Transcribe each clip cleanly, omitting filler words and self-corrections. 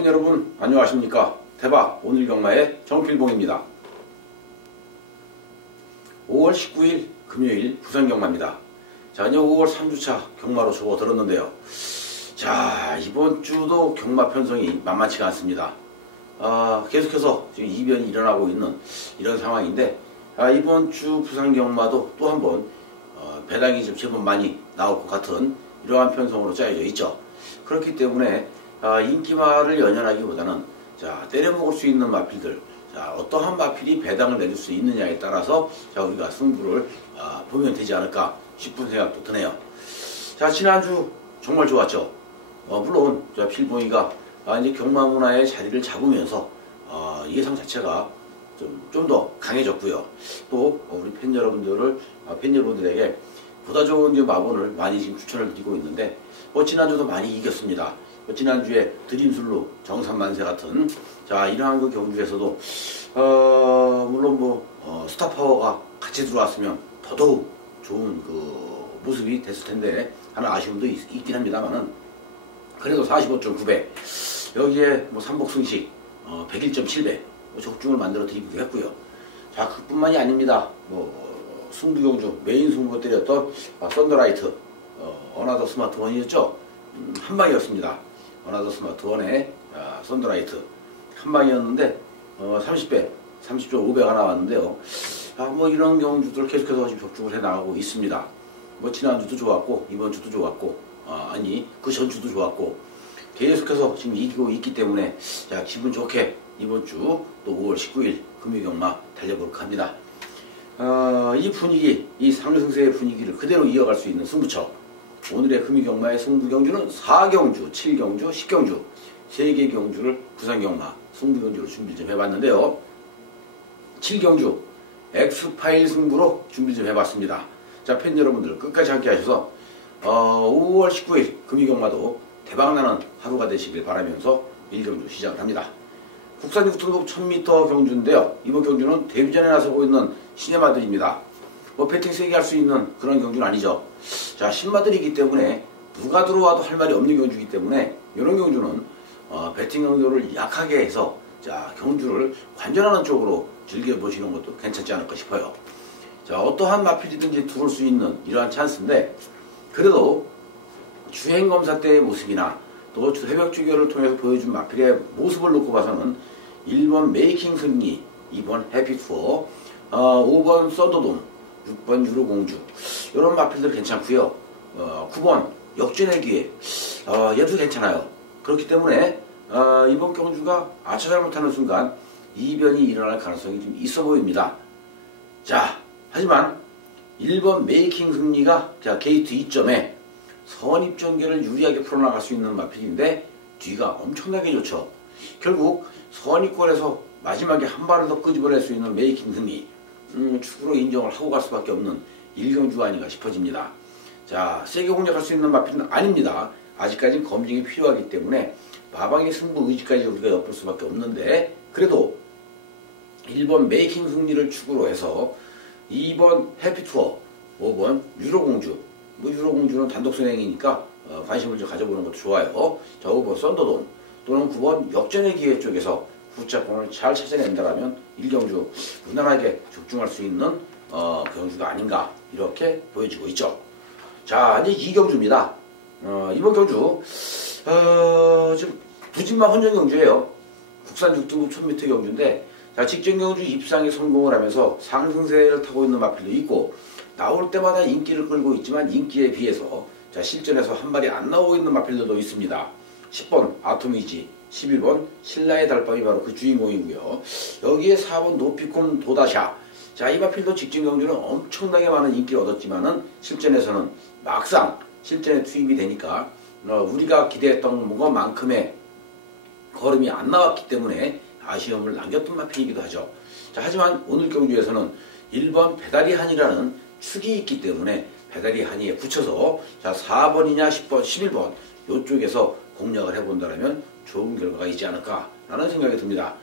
팬 여러분 안녕하십니까. 대박 오늘 경마의 정필봉입니다. 5월 19일 금요일 부산 경마입니다. 자, 이제 5월 3주차 경마로 접어들었는데요. 자, 이번 주도 경마 편성이 만만치가 않습니다. 계속해서 지금 이변이 일어나고 있는 이런 상황인데, 이번 주 부산 경마도 또 한번 배당이 좀 제법 많이 나올 것 같은 이러한 편성으로 짜여져 있죠. 그렇기 때문에 인기마를 연연하기보다는 자, 때려먹을 수 있는 마필들, 자, 어떠한 마필이 배당을 내줄 수 있느냐에 따라서 자, 우리가 승부를 보면 되지 않을까 싶은 생각도 드네요. 자, 지난주 정말 좋았죠. 물론 저 필봉이가 이제 경마 문화의 자리를 잡으면서 예상 자체가 좀 더 강해졌고요. 또 우리 팬 여러분들에게 보다 좋은 이제 마본을 많이 지금 추천을 드리고 있는데, 지난주도 많이 이겼습니다. 지난주에 드림술로 정산만세 같은 자, 이러한 그 경주에서도 물론 스타파워가 같이 들어왔으면 더더욱 좋은 그 모습이 됐을 텐데 하는 아쉬움도 있긴 합니다만은, 그래도 45.9배 여기에 삼복승식 101.7배 적중을 만들어 드리기도 했고요. 자, 그뿐만이 아닙니다. 승부경주 메인 승부가 때렸던 썬더라이트 어나더 스마트원이었죠. 한방이었습니다. 어나더 스마트원의 썬더라이트 한방이었는데 30배 30.5배가 나왔는데요. 이런 경주들 계속해서 지금 적중을 해 나가고 있습니다. 지난주도 좋았고 이번 주도 좋았고 그 전주도 좋았고 계속해서 지금 이기고 있기 때문에 자, 기분 좋게 이번 주 또 5월 19일 금요경마 달려볼까 합니다. 이 분위기, 이 상승세의 분위기를 그대로 이어갈 수 있는 승부처, 오늘의 금요경마의 승부경주는 4경주, 7경주, 10경주 3개 경주를 부산경마 승부경주로 준비 좀 해봤는데요. 7경주 엑스파일 승부로 준비 좀 해봤습니다. 자, 팬 여러분들 끝까지 함께 하셔서 5월 19일 금요경마도 대박나는 하루가 되시길 바라면서 1경주 시작합니다. 국산 6등급 1000m 경주인데요. 이번 경주는 데뷔전에 나서고 있는 신예마들입니다. 배팅 세게 할 수 있는 그런 경주는 아니죠. 자, 신마들이기 때문에 누가 들어와도 할 말이 없는 경주이기 때문에 이런 경주는 배팅 강도를 약하게 해서 자, 경주를 관전하는 쪽으로 즐겨보시는 것도 괜찮지 않을까 싶어요. 자, 어떠한 마필이든지 들어올 수 있는 이러한 찬스인데, 그래도 주행검사 때의 모습이나 또 새벽 주교를 통해서 보여준 마필의 모습을 놓고 봐서는 1번 메이킹 승리, 2번 해피투어, 5번 썬더돔, 6번 유로공주 이런 마필들 괜찮고요. 9번 역전의 기회, 얘도 괜찮아요. 그렇기 때문에 이번 경주가 잘못하는 순간 이변이 일어날 가능성이 좀 있어 보입니다. 자, 하지만 1번 메이킹 승리가 자, 게이트 2점에 선입전개를 유리하게 풀어나갈 수 있는 마필인데 뒤가 엄청나게 좋죠. 결국 선입권에서 마지막에 한 발을 더 끄집어낼 수 있는 메이킹 승리, 축으로 인정을 하고 갈 수밖에 없는 1경주가 아닌가 싶어집니다. 자, 세게 공략할 수 있는 마필은 아닙니다. 아직까지는 검증이 필요하기 때문에 마방의 승부 의지까지 우리가 엿볼 수밖에 없는데, 그래도 1번 메이킹 승리를 축으로 해서 2번 해피투어, 5번 유로공주, 유로공주는 단독 선행이니까 관심을 좀 가져보는 것도 좋아요. 자, 5번 썬더돔 또는 9번 역전의 기회 쪽에서 후차권을 잘 찾아낸다면 1경주 무난하게 적중할 수 있는 경주가 아닌가 이렇게 보여지고 있죠. 자, 이제 2경주입니다. 이번 경주 지금 부진마 헌정 경주예요. 국산 6등급 1000m 경주인데, 자, 직전 경주 입상에 성공을 하면서 상승세를 타고 있는 마필도 있고, 나올 때마다 인기를 끌고 있지만 인기에 비해서 자, 실전에서 한 발이 안 나오고 있는 마필들도 있습니다. 10번 아토미지, 11번 신라의 달밤이 바로 그 주인공이고요. 여기에 4번 노피콤 도다샤. 자, 이 마필도 직전 경주는 엄청나게 많은 인기를 얻었지만은 실전에서는 막상 실전에 투입이 되니까 우리가 기대했던 것만큼의 걸음이 안 나왔기 때문에 아쉬움을 남겼던 마필이기도 하죠. 자, 하지만 오늘 경주에서는 1번 배다리 한이라는 축이 있기 때문에 배다리 한이에 붙여서 자, 4번이냐 10번 11번 이쪽에서 공략을 해본다면 좋은 결과가 있지 않을까 라는 생각이 듭니다.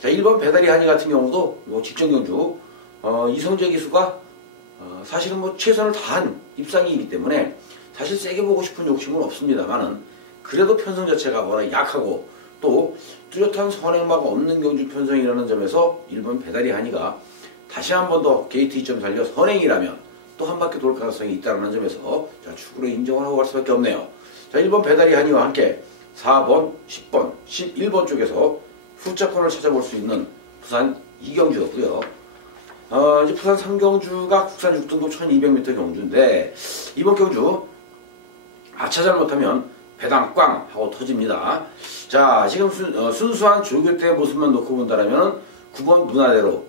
자, 1번 배다리 한이 같은 경우도 직전 경주 이성재 기수가 사실은 최선을 다한 입상이기 때문에 사실 세게 보고 싶은 욕심은 없습니다만은, 그래도 편성 자체가 워낙 약하고 또 뚜렷한 선행마가 없는 경주 편성이라는 점에서 1번 배다리 한이가 다시 한 번 더 게이트 2점 살려 선행이라면 또 한 바퀴 돌 가능성이 있다는 점에서 자, 축구로 인정을 하고 갈 수밖에 없네요. 자, 1번 배다리 한이와 함께 4번, 10번, 11번 쪽에서 후차권을 찾아볼 수 있는 부산 2경주였고요. 이제 부산 3경주가 국산 6등급 1200m 경주인데 이번 경주 아차 잘못하면 배당 꽝 하고 터집니다. 자, 지금 순수한 조교대의 모습만 놓고 본다면 9번 문화대로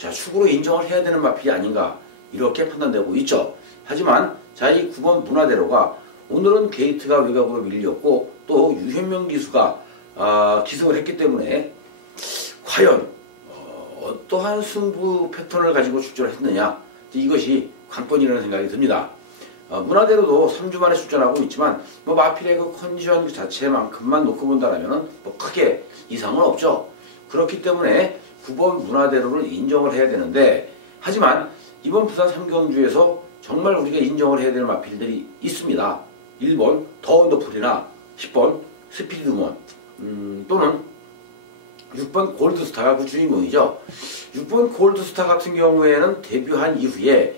자, 축으로 인정을 해야 되는 마필이 아닌가 이렇게 판단되고 있죠. 하지만 자, 이 9번 문화대로가 오늘은 게이트가 외곽으로 밀렸고 또 유현명 기수가 기승을 했기 때문에 과연 어떠한 승부 패턴을 가지고 출전을 했느냐 이것이 관건이라는 생각이 듭니다. 문화대로도 3주 만에 출전하고 있지만 마필의 그 컨디션 자체만큼만 놓고 본다면 크게 이상은 없죠. 그렇기 때문에 9번 문화대로를 인정을 해야 되는데 하지만 이번 부산 3경주에서 정말 우리가 인정을 해야 될 마필들이 있습니다. 1번 더 언더풀이나 10번 스피드몬 또는 6번 골드스타가 그 주인공이죠. 6번 골드스타 같은 경우에는 데뷔한 이후에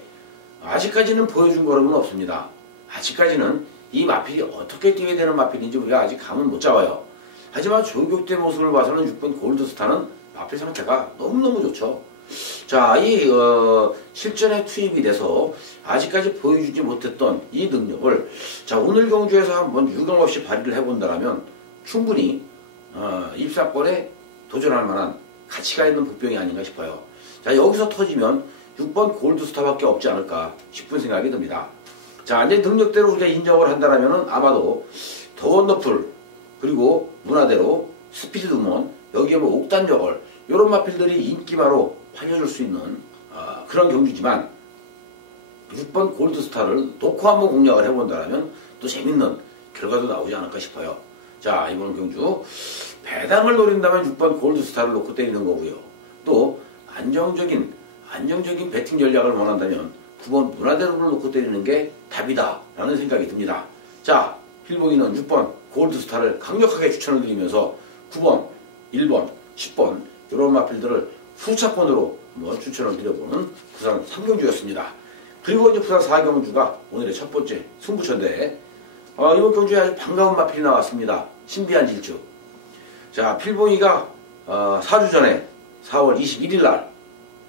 아직까지는 보여준 거로는 없습니다. 아직까지는 이 마필이 어떻게 뛰어야 되는 마필인지 우리가 아직 감은 못 잡아요. 하지만 조격대 모습을 봐서는 6번 골드스타는 마필 상태가 너무너무 좋죠. 자, 이 실전에 투입이 돼서 아직까지 보여주지 못했던 이 능력을 자, 오늘 경주에서 한번 유감없이 발휘를 해본다면 충분히 입사권에 도전할 만한 가치가 있는 복병이 아닌가 싶어요. 자, 여기서 터지면 6번 골드스타밖에 없지 않을까 싶은 생각이 듭니다. 자, 이제 능력대로 우리가 인정을 한다면 아마도 더 원더풀 그리고 문화대로 스피드몬 여기에 옥단저걸 이런 마필들이 인기마로 팔려줄 수 있는 그런 경주지만 6번 골드스타를 놓고 한번 공략을 해본다면 또 재밌는 결과도 나오지 않을까 싶어요. 자, 이번 경주 배당을 노린다면 6번 골드스타를 놓고 때리는 거고요. 또 안정적인 배팅 전략을 원한다면 9번 문화대로를 놓고 때리는 게 답이다 라는 생각이 듭니다. 자, 필봉이는 6번 골드스타를 강력하게 추천을 드리면서 9번, 1번, 10번 이런 마필들을 후차권으로 한번 추천을 드려보는 부산 3경주였습니다. 그리고 이제 부산 4경주가 오늘의 첫 번째 승부처인데 이번 경주에 아주 반가운 마필이 나왔습니다. 신비한 질주. 자, 필봉이가 4주 전에 4월 21일 날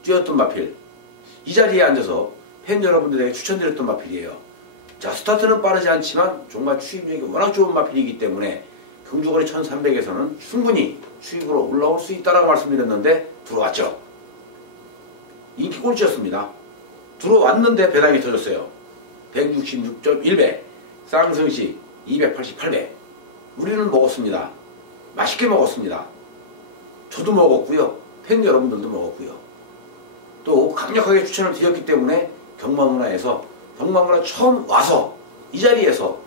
뛰었던 마필. 이 자리에 앉아서 팬 여러분들에게 추천드렸던 마필이에요. 자, 스타트는 빠르지 않지만 정말 추입력이 워낙 좋은 마필이기 때문에 경주거리 1300에서는 충분히 추입으로 올라올 수 있다라고 말씀드렸는데 들어왔죠. 인기 꼴찌였습니다. 들어왔는데 배당이 터졌어요. 166.1배, 쌍승시 288배. 우리는 먹었습니다. 맛있게 먹었습니다. 저도 먹었고요. 팬 여러분들도 먹었고요. 또 강력하게 추천을 드렸기 때문에 경마문화에서 경마문화 처음 와서 이 자리에서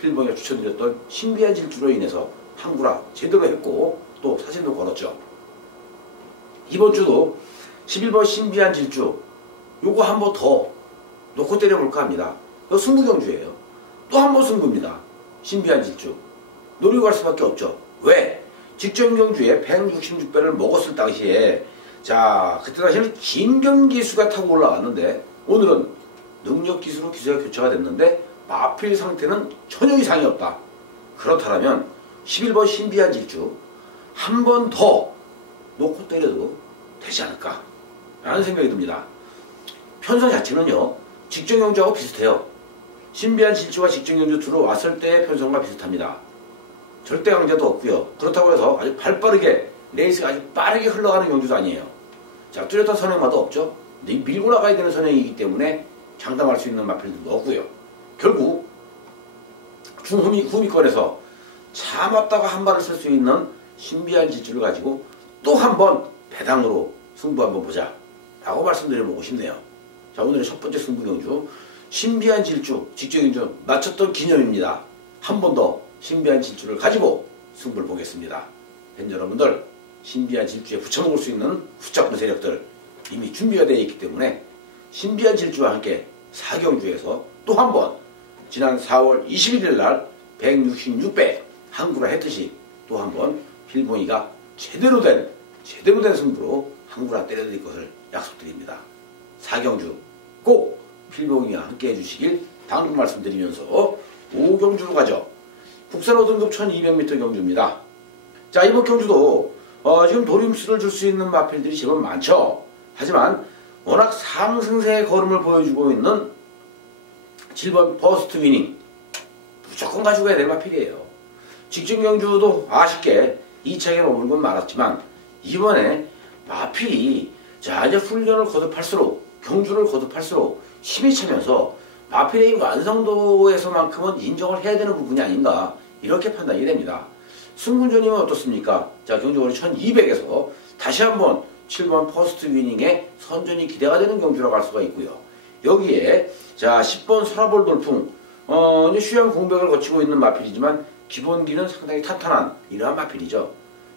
필봉이가 추천드렸던 신비한 질주로 인해서 한구라 제대로 했고 또 사진도 걸었죠. 이번 주도 11번 신비한 질주 요거 한 번 더 놓고 때려볼까 합니다. 이거 승부경주예요. 또 한 번 승부입니다. 신비한 질주 노리고 갈 수밖에 없죠. 왜? 직전 경주에 166배를 먹었을 당시에 자, 그때 당시에는 진경기수가 타고 올라왔는데 오늘은 능력기수로 기수가 교체가 됐는데 마필 상태는 전혀 이상이 없다. 그렇다면 11번 신비한 질주 한 번 더 놓고 때려도 되지 않을까 라는 생각이 듭니다. 편성 자체는요 직전 경주하고 비슷해요. 신비한 질주가 직전 경주 들어왔을 때의 편성과 비슷합니다. 절대 강자도 없고요. 그렇다고 해서 아주 발빠르게 레이스가 아주 빠르게 흘러가는 경주도 아니에요. 자, 뚜렷한 선행마도 없죠. 밀고 나가야 되는 선행이기 때문에 장담할 수 있는 마필들도 없고요. 결국 후미권에서 참았다가 한 발을 쓸 수 있는 신비한 질주를 가지고 또 한 번 배당으로 승부 한번 보자 라고 말씀드려보고 싶네요. 자, 오늘의 첫 번째 승부 경주 신비한 질주 직전 경주 마쳤던 기념입니다. 한 번 더 신비한 질주를 가지고 승부를 보겠습니다. 팬 여러분들 신비한 질주에 붙여먹을 수 있는 후짝분 세력들 이미 준비가 되어 있기 때문에 신비한 질주와 함께 4경주에서 또 한 번 지난 4월 21일 날 166배 한구라 했듯이 또 한 번 필봉이가 제대로 된 승부로 한구라 때려드릴 것을 약속드립니다. 4경주 꼭 필봉이와 함께 해주시길 당부 말씀드리면서 5경주로 가죠. 국산 5등급 1200m 경주입니다. 자, 이번 경주도 지금 도림수를 줄 수 있는 마필들이 제법 많죠. 하지만 워낙 상승세의 걸음을 보여주고 있는 7번 퍼스트 위닝 무조건 가지고 가야 될 마필이에요. 직전 경주도 아쉽게 2차에 머물곤 말았지만 이번에 마필이 자 이제 훈련을 거듭할수록 경주를 거듭할수록 힘이 차면서 마필의 완성도에서만큼은 인정을 해야 되는 부분이 아닌가 이렇게 판단이 됩니다. 승군전이면 어떻습니까? 자, 경주거리 1200에서 다시 한번 7번 퍼스트 위닝의 선전이 기대가 되는 경주라고 할 수가 있고요. 여기에 자 10번 서라볼 돌풍 이제 휴양 공백을 거치고 있는 마필이지만 기본기는 상당히 탄탄한 이러한 마필이죠.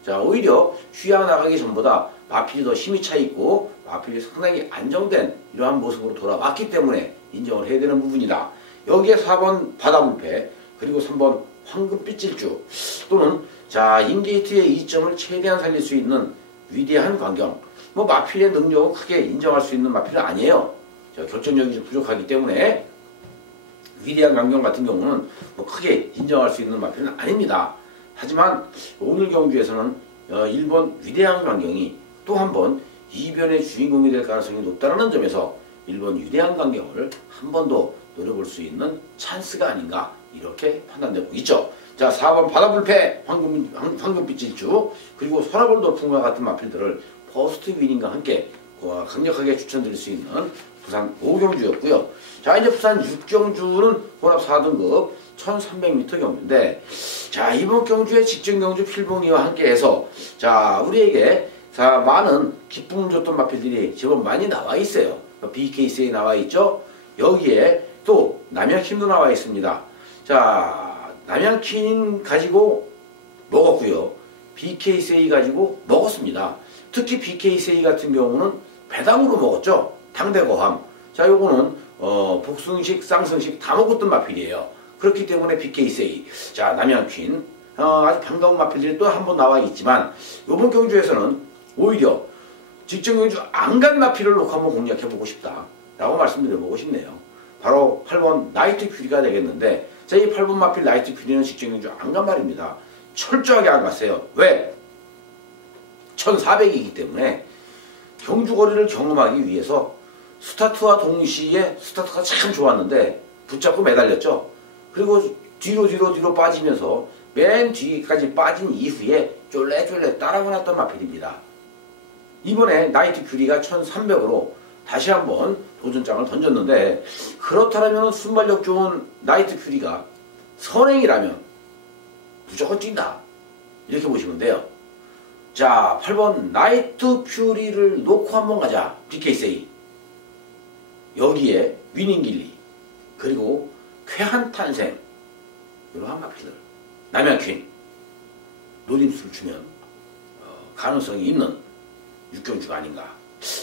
자, 오히려 휴양 나가기 전보다 마필이 더 힘이 차 있고 마필이 상당히 안정된 이러한 모습으로 돌아왔기 때문에 인정을 해야 되는 부분이다. 여기에 4번 바다불패 그리고 3번 황금빛질주 또는 자 인게이트의 이점을 최대한 살릴 수 있는 위대한 광경 뭐 마필의 능력을 크게 인정할 수 있는 마필은 아니에요. 자, 결정력이 좀 부족하기 때문에 위대한 광경 같은 경우는 뭐 크게 인정할 수 있는 마필은 아닙니다. 하지만 오늘 경주에서는 1번 위대한 광경이 또 한 번 이변의 주인공이 될 가능성이 높다는 점에서 1번 위대한 광경을 한 번 더 노려볼 수 있는 찬스가 아닌가 이렇게 판단되고 있죠. 자, 4번 바다불패 황금빛질주 그리고 서라볼 돌풍과 같은 마필들을 퍼스트 위닝과 함께 강력하게 추천드릴 수 있는 부산 5경주였고요. 자, 이제 부산 6경주는 혼합 4등급 1300m 경주인데 자, 이번 경주의 직전 경주 필봉이와 함께해서 자 우리에게 자 많은 기쁨을 줬던 마필들이 제법 많이 나와 있어요. BKC에 나와 있죠. 여기에 또 남양킴도 나와 있습니다. 자, 남양킴 가지고 먹었고요. BKCA 가지고 먹었습니다. 특히 BKCA 같은 경우는 배당으로 먹었죠. 당대고함. 자, 요거는 복숭식, 쌍승식 다 먹었던 마필이에요. 그렇기 때문에 BKCA. 자, 남양퀸. 아주 반가운 마필들이 또 한 번 나와 있지만 요번 경주에서는 오히려 직전 경주 안 간 마필을 놓고 한번 공략해보고 싶다 라고 말씀드려보고 싶네요. 바로 8번 나이트 큐리가 되겠는데 자, 이 8번 마필 나이트 큐리는 직전 경주 안 간 말입니다. 철저하게 안 갔어요. 왜? 1400이기 때문에 경주 거리를 경험하기 위해서 스타트와 동시에 스타트가 참 좋았는데 붙잡고 매달렸죠. 그리고 뒤로 빠지면서 맨 뒤까지 빠진 이후에 쫄래쫄래 따라가놨던 마필입니다. 이번에 나이트 큐리가 1300으로 다시 한번 도전장을 던졌는데 그렇다면 순발력 좋은 나이트 큐리가 선행이라면 무조건 뛴다 이렇게 보시면 돼요. 자, 8번 나이트 퓨리를 놓고 한번 가자. BKCA 여기에 위닝길리 그리고 쾌한탄생 이러한 마필들 남양퀸 노림수를 주면 가능성이 있는 6경주가 아닌가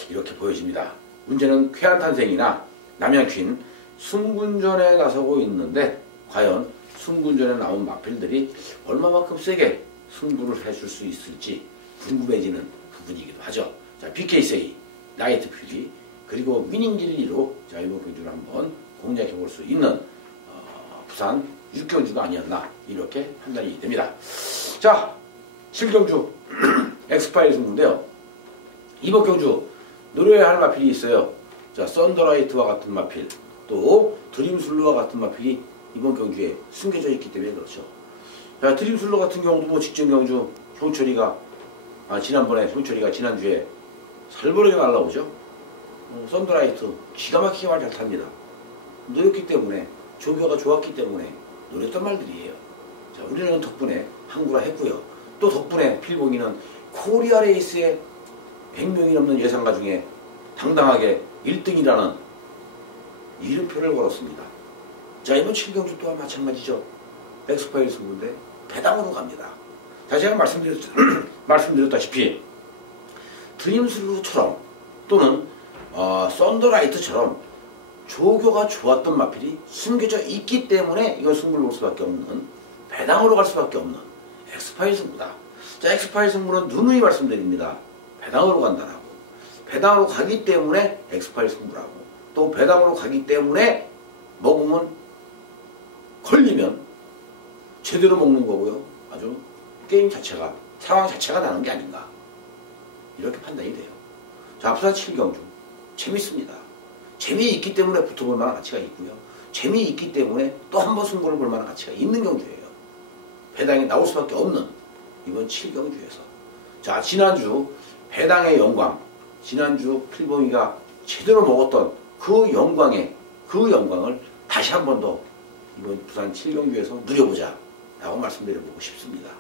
이렇게 보여집니다. 문제는 쾌한탄생이나 남양퀸 승군전에 나서고 있는데 과연 승군전에 나온 마필들이 얼마만큼 세게 승부를 해줄 수 있을지 궁금해지는 부분이기도 하죠. 자, BKCA, 나이트 퓨리 그리고 위닝길리로 자 이번 경주를 한번 공략해 볼 수 있는 부산 6경주가 아니었나 이렇게 판단이 됩니다. 자, 7경주 엑스파일 승부인데요. 이번 경주 노려야 할 마필이 있어요. 자, 썬더라이트와 같은 마필 또 드림슬루와 같은 마필이 이번 경주에 숨겨져 있기 때문에 그렇죠. 자, 드림슬루 같은 경우도 뭐 직전 경주 효철이가 효철이가 지난주에 살벌하게 날라오죠. 썬더라이트 기가 막히게 말 잘 탑니다. 노렸기 때문에 조교가 좋았기 때문에 노렸던 말들이에요. 자, 우리는 덕분에 한구라 했고요. 또 덕분에 필봉이는 코리아 레이스의 100명이 넘는 예상가 중에 당당하게 1등이라는 이름표를 걸었습니다. 자, 이번 7경주 또한 마찬가지죠. 엑스파일 승부인데 배당으로 갑니다. 자, 제가 말씀드렸다시피 드림슬루처럼 또는 썬더라이트처럼 조교가 좋았던 마필이 숨겨져 있기 때문에 이걸 승부를 볼 수밖에 없는 배당으로 갈 수밖에 없는 엑스파일 승부다. 자, 엑스파일 승부는 누누이 말씀드립니다. 배당으로 간다라고. 배당으로 가기 때문에 엑스파일 승부라고. 또 배당으로 가기 때문에 먹으면 걸리면 제대로 먹는 거고요. 아주 게임 자체가 상황 자체가 나는 게 아닌가 이렇게 판단이 돼요. 자, 부산 7경주 재밌습니다. 재미있기 때문에 붙어볼 만한 가치가 있고요. 재미있기 때문에 또 한 번 승부를 볼 만한 가치가 있는 경주예요. 배당이 나올 수밖에 없는 이번 7경주에서. 자, 지난주 배당의 영광, 지난주 필봉이가 제대로 먹었던 그 영광을 다시 한 번 더 이번 부산 7경주에서 누려보자 라고 말씀드려보고 싶습니다.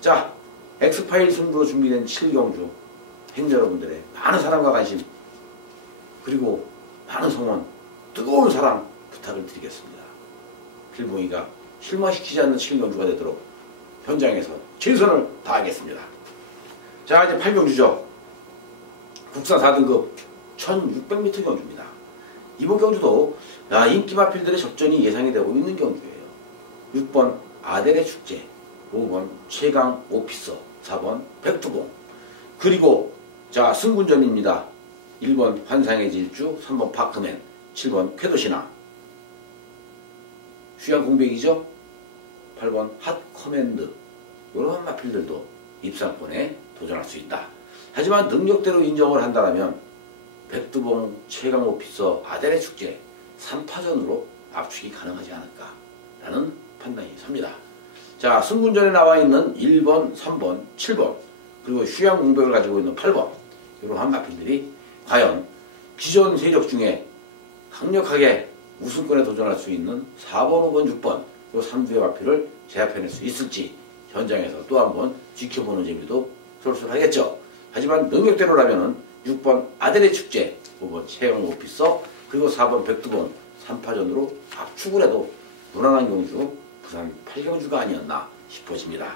자, 엑스파일 승부로 준비된 7경주 행자 여러분들의 많은 사랑과 관심 그리고 많은 성원, 뜨거운 사랑 부탁을 드리겠습니다. 필봉이가 실망시키지 않는 7경주가 되도록 현장에서 최선을 다하겠습니다. 자, 이제 8경주죠. 국산 4등급 1600m 경주입니다. 이번 경주도 인기 마필들의 접전이 예상이 되고 있는 경주예요. 6번 아델의 축제, 5번 최강 오피서, 4번 백두봉. 그리고 자, 승군전입니다. 1번 환상의 질주, 3번 파크맨, 7번 쾌도신화. 휴양 공백이죠. 8번 핫커맨드. 이런 마필들도 입상권에 도전할 수 있다. 하지만 능력대로 인정을 한다면 백두봉, 최강 오피서, 아델의 축제 3파전으로 압축이 가능하지 않을까라는 판단이 삽니다. 자, 승군전에 나와 있는 1번, 3번, 7번 그리고 휴양 공백을 가지고 있는 8번 이러한 마필들이 과연 기존 세력 중에 강력하게 우승권에 도전할 수 있는 4번, 5번, 6번 이 3주의 마필을 제압해낼 수 있을지 현장에서 또 한번 지켜보는 재미도 쏠쏠하겠죠. 하지만 능력대로라면 6번 아델의 축제, 5번 최강 오피서 그리고 4번 백두봉 3파전으로 압축을 해도 무난한 경주 부산 8경주가 아니었나 싶어집니다.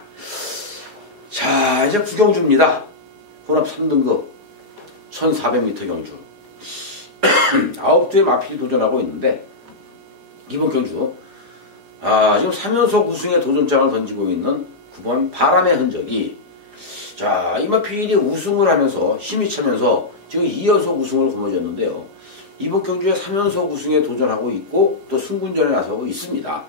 자, 이제 9경주입니다. 혼합 3등급 1400m 경주 9두의 마필이 도전하고 있는데 이번 경주 지금 3연속 우승의 도전장을 던지고 있는 9번 바람의 흔적이 자, 이 마필이 우승을 하면서 힘이 차면서 지금 2연속 우승을 거머쥐었는데요. 이번 경주에 3연속 우승에 도전하고 있고 또 승군전에 나서고 있습니다.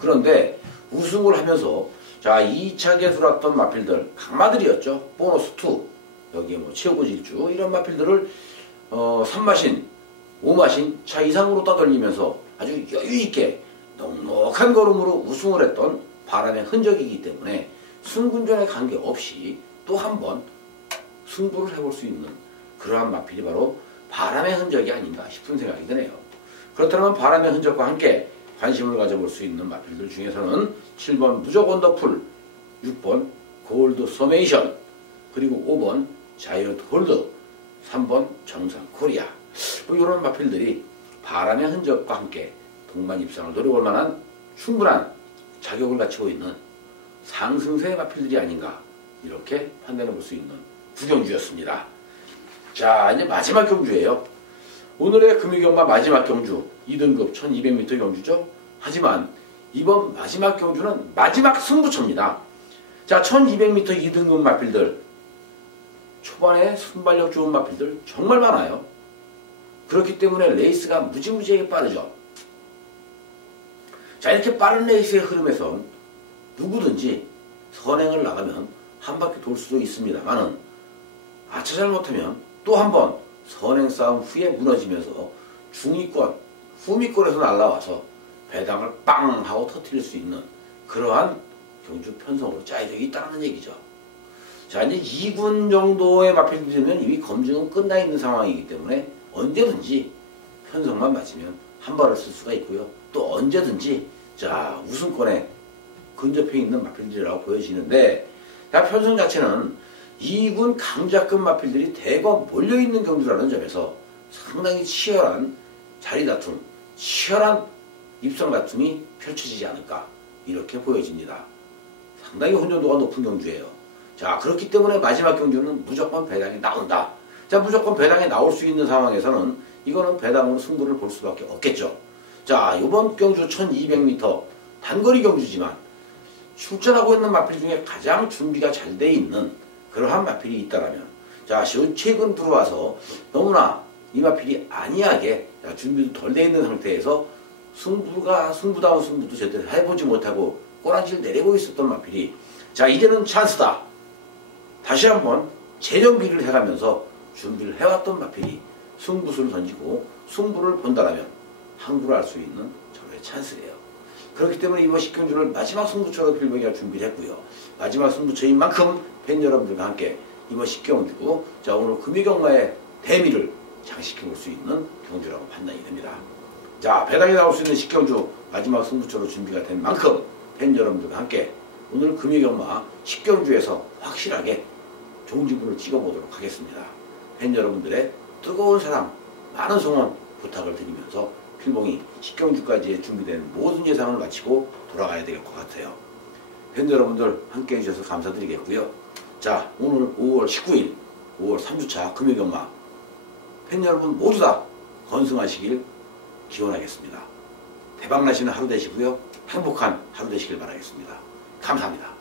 그런데 우승을 하면서 자, 2차기에 들어왔던 마필들 강마들이었죠. 보너스 2 여기에 뭐 최고 질주 이런 마필들을 3마신 5마신 차 이상으로 떠돌리면서 아주 여유있게 넉넉한 걸음으로 우승을 했던 바람의 흔적이기 때문에 승군전에 관계없이 또 한 번 승부를 해볼 수 있는 그러한 마필이 바로 바람의 흔적이 아닌가 싶은 생각이 드네요. 그렇다면 바람의 흔적과 함께 관심을 가져볼 수 있는 마필들 중에서는 7번 무적 원더풀, 6번 골드 소메이션, 그리고 5번 자이언트 홀드, 3번 정상 코리아 뭐 이런 마필들이 바람의 흔적과 함께 동반 입상을 노려볼 만한 충분한 자격을 갖추고 있는 상승세의 마필들이 아닌가 이렇게 판단해 볼 수 있는 9경주였습니다. 자, 이제 마지막 경주예요. 오늘의 금유경마 마지막 경주 2등급 1200m 경주죠. 하지만 이번 마지막 경주는 마지막 승부처입니다. 자, 1200m 2등급 마필들 초반에 순발력 좋은 마필들 정말 많아요. 그렇기 때문에 레이스가 무지무지하게 빠르죠. 자, 이렇게 빠른 레이스의 흐름에선 누구든지 선행을 나가면 한 바퀴 돌 수도 있습니다만은 아차 잘못하면 또 한 번 선행 싸움 후에 무너지면서 중위권, 후미권에서 날라와서 배당을 빵 하고 터뜨릴 수 있는 그러한 경주 편성으로 짜여져 있다는 얘기죠. 자, 이제 2군 정도의 마필들이면 이미 검증은 끝나 있는 상황이기 때문에 언제든지 편성만 맞으면 한 발을 쓸 수가 있고요. 또 언제든지 자, 우승권에 근접해 있는 마필들이라고 보여지는데 편성 자체는 2군 강자급 마필들이 대거 몰려있는 경주라는 점에서 상당히 치열한 자리 다툼, 치열한 입성 다툼이 펼쳐지지 않을까 이렇게 보여집니다. 상당히 혼전도가 높은 경주예요. 자, 그렇기 때문에 마지막 경주는 무조건 배당이 나온다. 자, 무조건 배당이 나올 수 있는 상황에서는 이거는 배당으로 승부를 볼 수밖에 없겠죠. 자, 이번 경주 1200m 단거리 경주지만 출전하고 있는 마필 중에 가장 준비가 잘 돼 있는 그러한 마필이 있다라면, 자, 최근 들어와서 너무나 이 마필이 안이하게 준비도 덜 돼 있는 상태에서 승부다운 승부도 제대로 해보지 못하고 꼬라지를 내리고 있었던 마필이, 자, 이제는 찬스다. 다시 한번 재정비를 해가면서 준비를 해왔던 마필이 승부수를 던지고 승부를 본다라면 항구를 할 수 있는 저의 찬스예요. 그렇기 때문에 이번 식경주를 마지막 승부처로 필봉이가 준비를 했고요. 마지막 승부처인 만큼 팬 여러분들과 함께 이번 식경주, 자, 오늘 금이경마의 대미를 장식해 볼 수 있는 경주라고 판단이 됩니다. 자, 배당이 나올 수 있는 식경주 마지막 승부처로 준비가 된 만큼 팬 여러분들과 함께 오늘 금이경마 식경주에서 확실하게 종지부를 찍어보도록 하겠습니다. 팬 여러분들의 뜨거운 사랑, 많은 성원 부탁을 드리면서 필봉이 식경주까지 준비된 모든 예상을 마치고 돌아가야 될 것 같아요. 팬 여러분들 함께 해주셔서 감사드리겠고요. 자, 오늘 5월 19일 5월 3주차 금요경마 팬 여러분 모두 다 건승하시길 기원하겠습니다. 대박나시는 하루 되시고요. 행복한 하루 되시길 바라겠습니다. 감사합니다.